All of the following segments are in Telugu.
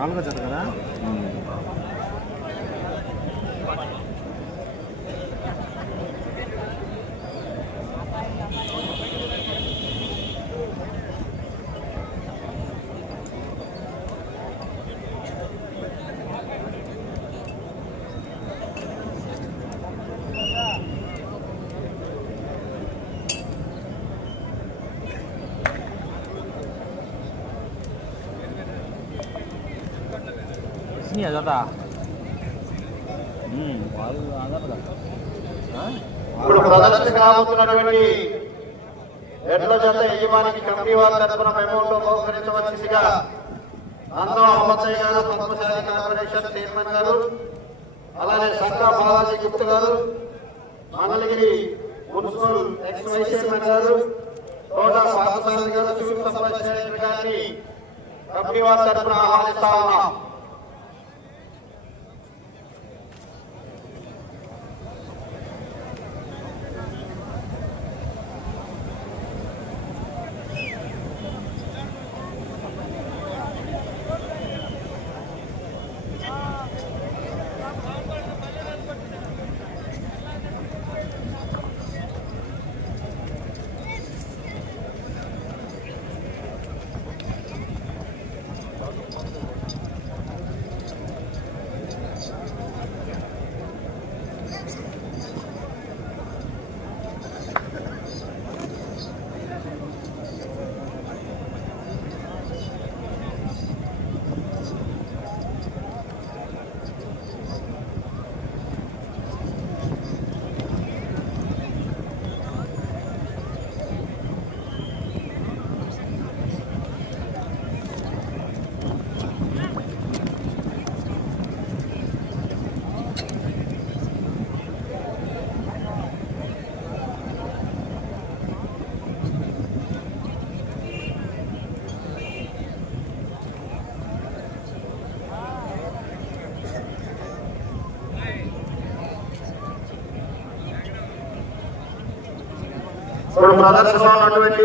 నాలుగో జత కదా? జత వాళ్ళు ఆధార్ ఇప్పుడు ప్రదర్శన కాబోతున్నటువంటి ఎడ్ల జత యజమానికి కమిటీ వారి తరఫున అమౌంట్ బహుకరించవలసిందిగా నందం అమ్మత్తయ్య గారు పద్మశాలి కార్పొరేషన్ చైర్మన్ గారు అలానే Sanka Balaji Gupta garu Mangalagiri municipal ex vice chairman garu Thota Parthasarathi garu civil supplies director గారిని కమిటీ వారి తరఫున ఆహ్వానిస్తా ఉన్నాం. ఇప్పుడు ప్రదర్శనలో ఉన్నటువంటి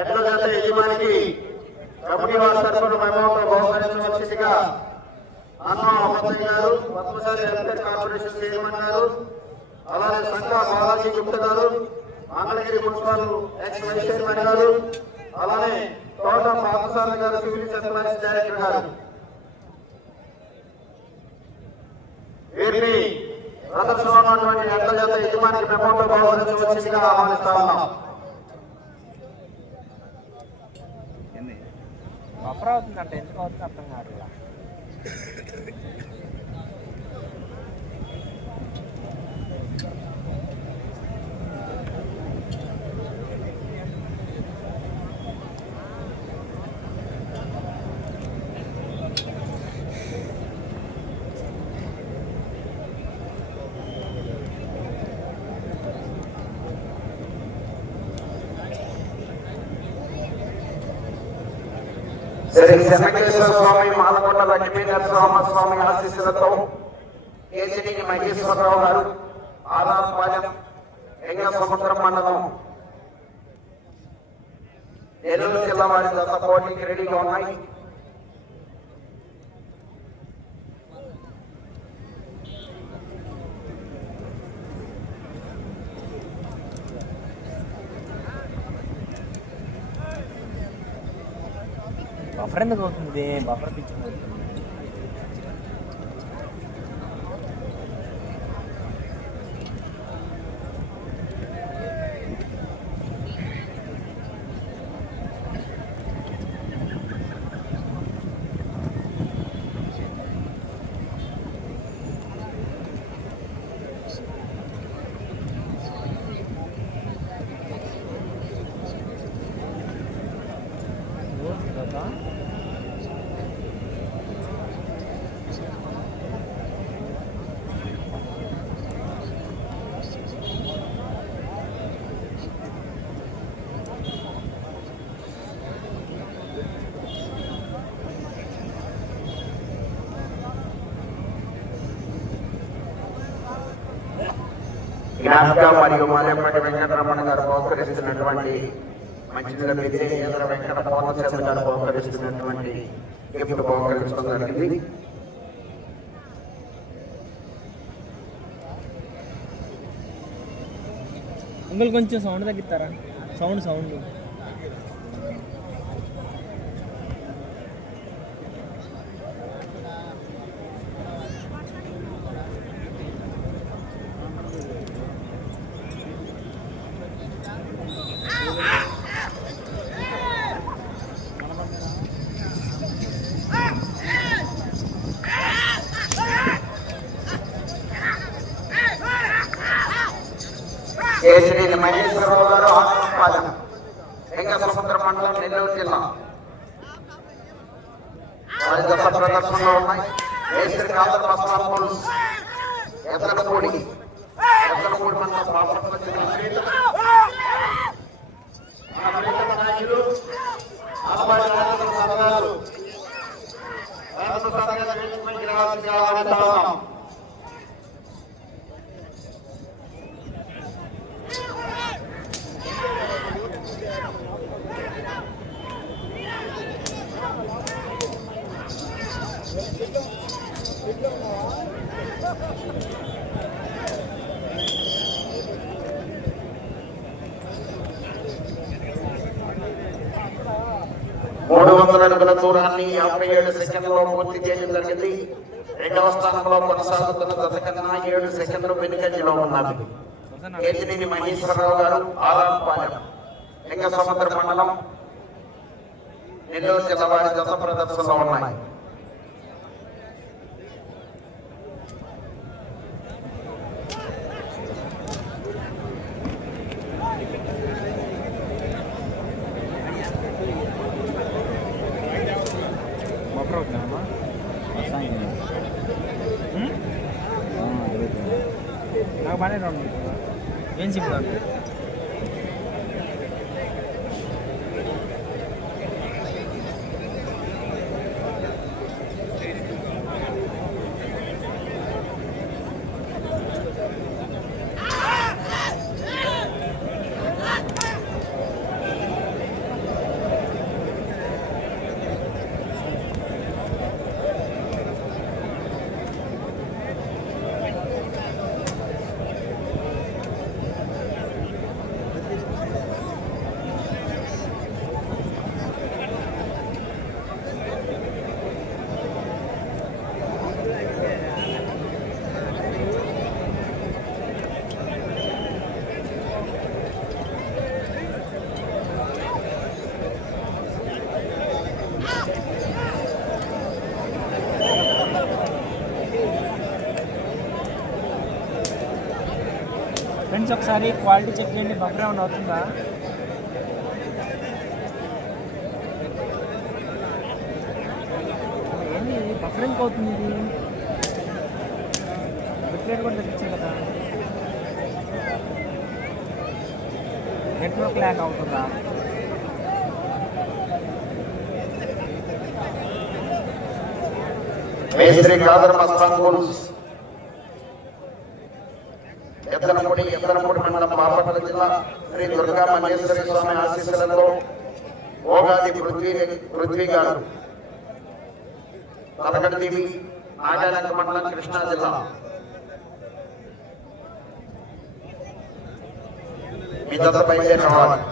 ఎడ్ల జత యజమానికి కమిటీ వారి తరఫున అమౌంట్ బహుకరించవలసిందిగా అన్నం అమ్మత్తయ్య గారు Padmashali welfare corporation chairman garu అలానే Sanga Balaji Gupta garu Mangalagiri municipal ex vice chairman garu అలానే తోట పాఠశాల గారు సివిల్ సప్లైస్ డైరెక్టర్ గారు. వీరిని ప్రదర్శనలో ఉన్నటువంటి ఎడ్ల జత యజమానికి మెమోతో బహుకరించవలసిందిగా ఆహ్వానిస్తా ఉన్నాం. బఫర్ అవుతుందంట ఎందుకు అవుతుంది అర్థం కాదు శ్రీ చెన్నకేశ్వర స్వామి మాలకొండ లక్ష్మీ నరసింహ స్వామి ఆశీస్సులతో కేజీడి మహేశ్వరరావు గారు ఆదాపాలెం ఎంగ సముద్రం మండలం నెల్లూరు జిల్లా వారి దత్త పోటీకి రెడీగా ఉన్నాయి. బఫర్ ఎందుకు అవుతుంది బఫర్ పిచ్చి జ్ఞాపక మరియు మాలేపల్లి వెంకటరమణ గారు బహుకరిస్తున్నటువంటి మంచినీళ్ళ వెంకట పవనచంద్ర గారు బహుకరిస్తున్నటువంటి గిఫ్ట్ బహుకరించడం జరిగింది? కొంచెం సౌండ్ తగ్గిస్తారా? Sound sound Allah. అడుగుల దూరాన్ని యాభై ఏడు సెకండ్లో పూర్తి చేయడం జరిగింది. రెండవ స్థానంలో కొనసాగుతున్న దశ కన్నా ఏడు సెకండ్లు వెనుకంజలో ఉన్నది. కేతినేని మహేశ్వరరావు గారు ఆలాంపాలెం లింగ సముద్ర మండలం నెల్లూరు జిల్లా వారి దశ ప్రదర్శనలో ఉన్నాయి బఫర్ అవుతున్నామా నాకు బాగానే రౌండ్ ఏం సింపుల్ ఫ్రెండ్స్ ఒకసారి క్వాలిటీ చెక్ చేయండి బఫర్ ఏమైనా అవుతుందా? ఏంది బఫర్ ఎందుకు అవుతుంది ఇది? బిట్ రేట్ కూడా తగ్గించాను కదా. నెట్వర్క్ ల్యాక్ అవుతుందా? మేస్త్రి కాదర్ మస్తాన్పూర్ ఎద్దనపూడి ఎద్దనపూడి మండలం బాపట్ల జిల్లా శ్రీ దుర్గా మల్లేశ్వరి స్వామి ఆశీస్సులతో భోగాది పృథ్వీ పృథ్వీ గారు. తలగడదేవి నాగాలంక మండలం కృష్ణా జిల్లా. మీ దత్త బయలుదేరి రావాలి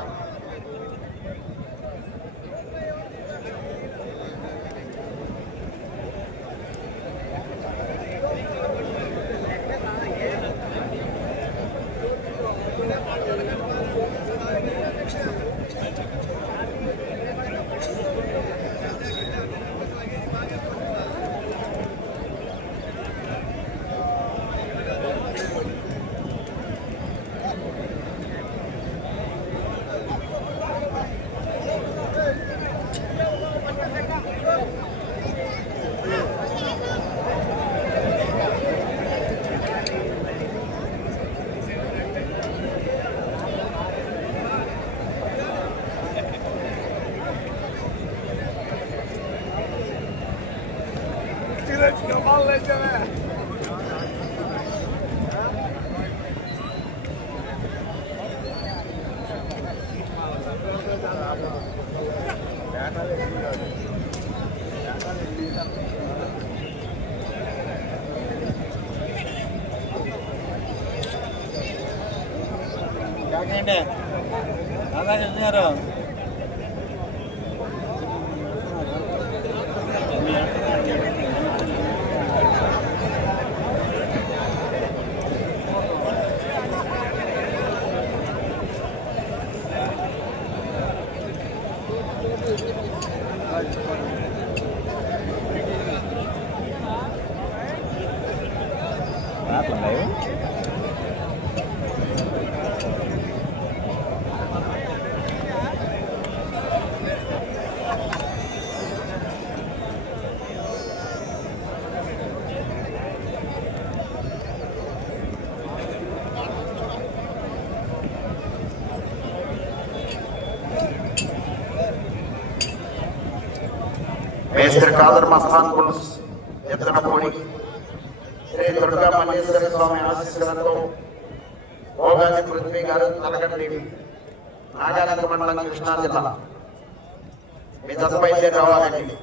ఓకేండి దాదా చెప్తున్నారు. కాదర్ మస్తాన్ పులుస్. ఎత్తనపూడి శ్రీ దుర్గా మల్లేశ్వర స్వామి ఆశీస్సులతో భోగాది పృథ్వీ గారు తలగండి నాగానంద మండలం కృష్ణా జిల్లా. మీ దశపై రావాలండి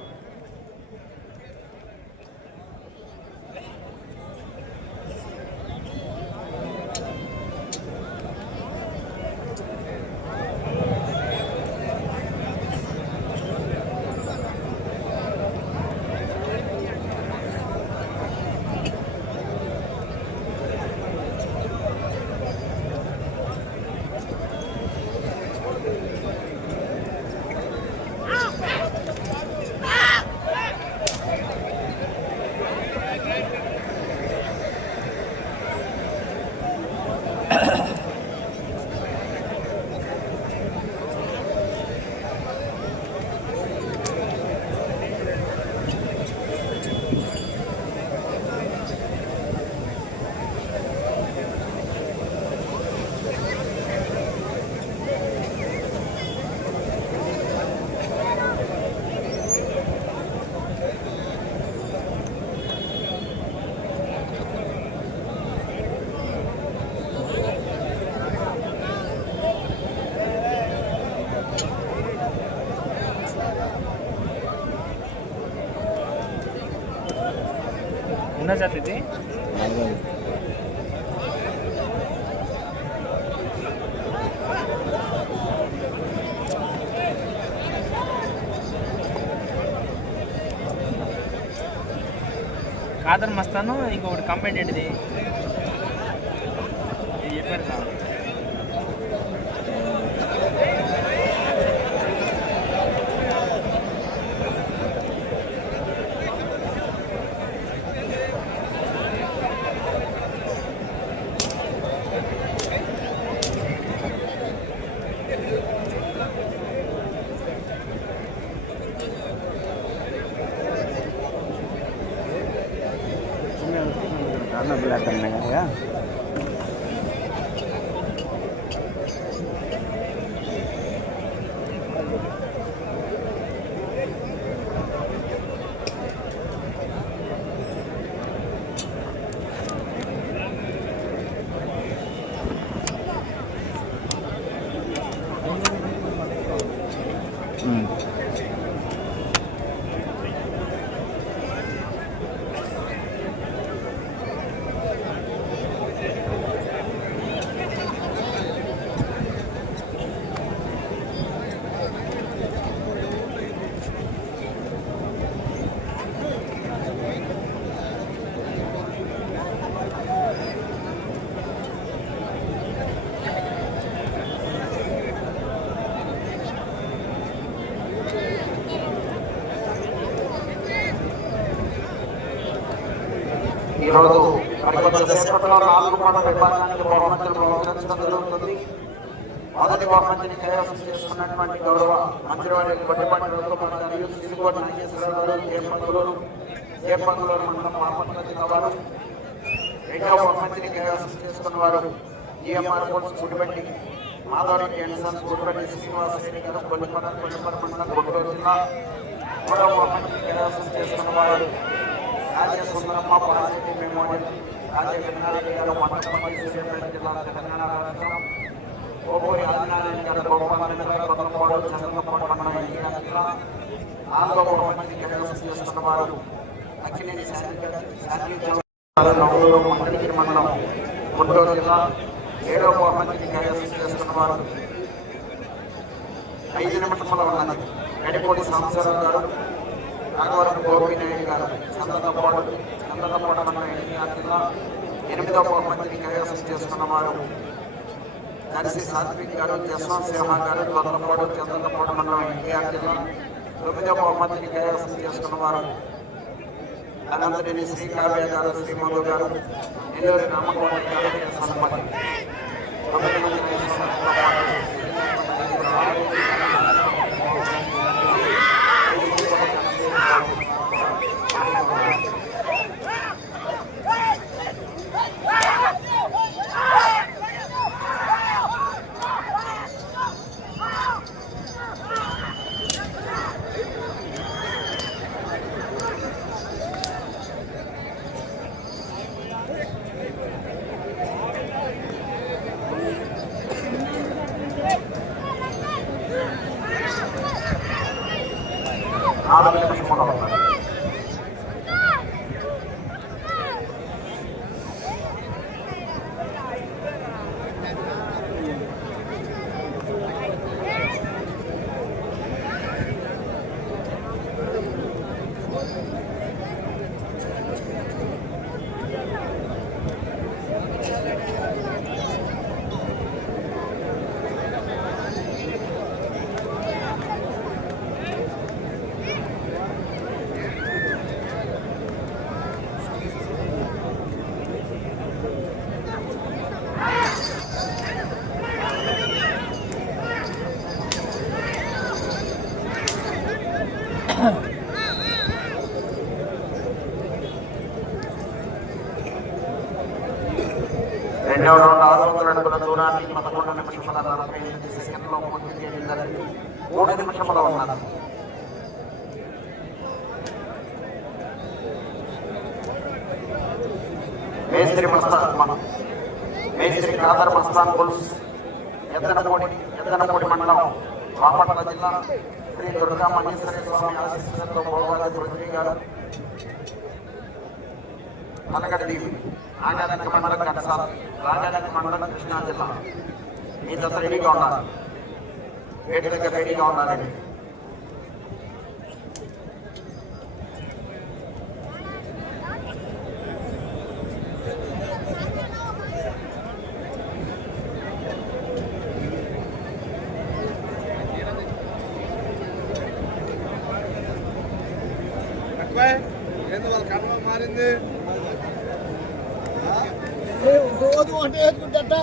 ఉన్న జాతి ఇది కాదర్ మస్తాను ఇంకొకటి కంపెనీ ఏంటిది? Ano, bulatan na yan. సేపట్లో నాలుగు పాట విభాగానికి బహుమతులు బహుకరించడం జరుగుతుంది. మొదటి బహుమతిని కైవసం చేసుకున్నటువంటి గౌరవ మంత్రివారి కొట్టిపాటి రఘుకుమార్ సిరికోట నాగేశ్వరరావు గారు కేపంగులూరు మండలం వారు. రెండవ బహుమతిని కైవసం వారు జిఎంఆర్ కోర్స్ గుడిపెట్టి మాధవరెడ్డి ఎన్సన్ గుడిపెట్టి శ్రీనివాసరెడ్డి గారు కొల్లిపర కొల్లిపర మండలం గుంటూరు జిల్లా. మూడవ బహుమతిని కైవసం వారు పార్వతి మెమోరియల్. రాజ్య కర్ణాటక గారు మండపల్లి జిల్లా తెలంగాణ రాష్ట్రం ఆదినారాయణ గారు కొత్తపాడు చంద్రపాడు మండలం ఈ జిల్లా నాలుగవ వారు మండలిగిరి మండలం గుంటూరు జిల్లా వారు ఐదు నిమిషంలో ఉన్నది గడిపోటి సంవత్సరాలు గారు. నాగవరం గోపినాయుడు గారు చందనపాడు చందనపాడు మన ఎన్టీఆర్ జిల్లా ఎనిమిదవ బహుమతిని కైవసం చేసుకున్న వారు నర్సి సాత్విక్ గారు జస్వంత్ సింహ గారు చంద్రపాడు చంద్రపాడు మండలం ఎన్టీఆర్ జిల్లా తొమ్మిదవ బహుమతిని కైవసం చేసుకున్న వారు అనంతరిని శ్రీకావ్య గారు శ్రీమధు గారు నెల్లూరి రామకోట గారు సన్మతి తొమ్మిది మంది కైవసంతో పాటు నాలుగు నిమిషములు ఉన్నారు రెండవ రౌండ్ ఆరు వందల అడుగుల పదకొండు నిమిషముల నలభై ఎనిమిది సెకండ్లో పూర్తి చేయడం జరిగింది మూడు నిమిషముల ఉన్నది మేస్త్రి మస్తాన్ మేస్త్రి కాదర్ మస్తాన్ పుల్స్ ఎద్దనపూడి ఎద్దనపూడి మండలం బాపట్ల జిల్లా శ్రీ దుర్గా మహేశ్వర స్వామి ఆశీస్సులతో భోగాది పృథ్వీ గారు మలగడ్డి నాగాలంక మండలం కడసాల రాగాలంక మండలం కృష్ణా జిల్లా మీ దశ రెడీగా ఉన్నారు గేట్ దగ్గర రెడీగా ఉన్నారండి ఏంది వాళ్ళ కర్మ మారింది రోజు అంటే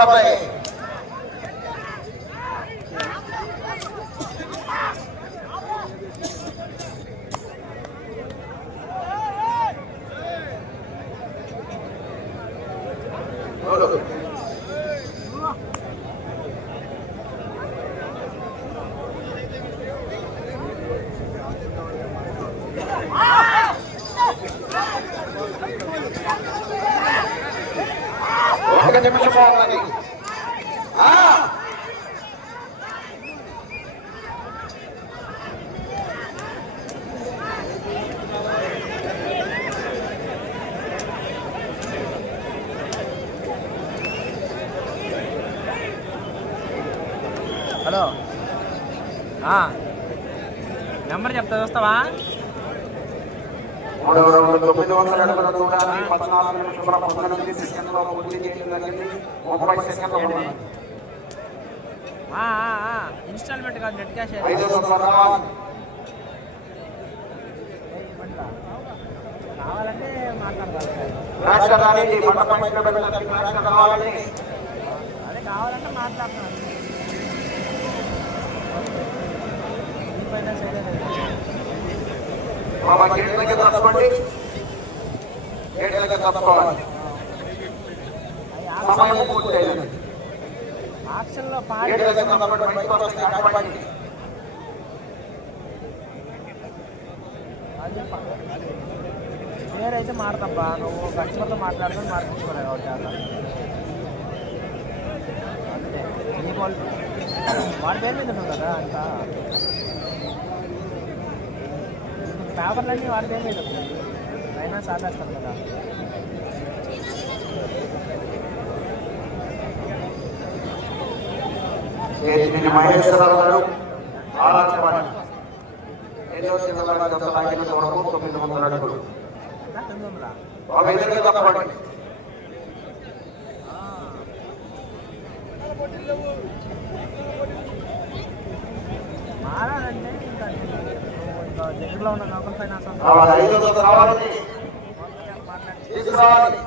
Amém. వస్తావా మూడవ రౌండ్ తొమ్మిది వందల అడుగుల దూరాన్ని పద్నాలుగు నిమిషముల పంతొమ్మిది సెకండ్లో పూర్తి చేయడం జరిగింది ముప్పై సెకండ్లు ఇన్స్టాల్మెంట్ కాదు నెట్ క్యాష్ కావాలంటే మాట్లాడతాను. అదే కావాలంటే మాట్లాడుతున్నాను ఈ ఫైనాన్స్ ఏదైనా బాబా గేట్ దగ్గర తప్పండి తప్పుకోవాలి సమయం పూర్తయింది ఆక్షన్లో పాడి ఏడు గంటల ఉన్నటువంటి మైక్ వస్తే కాపాడండి అది పేరైతే మారుతాబ్బా నువ్వు కస్టమర్తో మాట్లాడుతూ మార్పించుకోలేదు ఒకటి అలా అంతే నీ క్వాలిటీ వాడి పేరు మీద ఉంటుంది కదా అంతా పేపర్లన్నీ వాడి పేరు మీద ఉంటుంది అయినా సాధేస్తారు కదా. మహేశ్వరరావు గారు ఆరాధపాటి ఎన్నో చిన్నవారి జత లాగినంత వరకు తొమ్మిది వందల అడుగులు. నా తొమ్మిది వందలా? ఒక ఎదురుగా తప్పబడి ఇంకా దగ్గరలో ఉన్న లోకల్ ఫైనాన్స్ తీసుకురావాలి.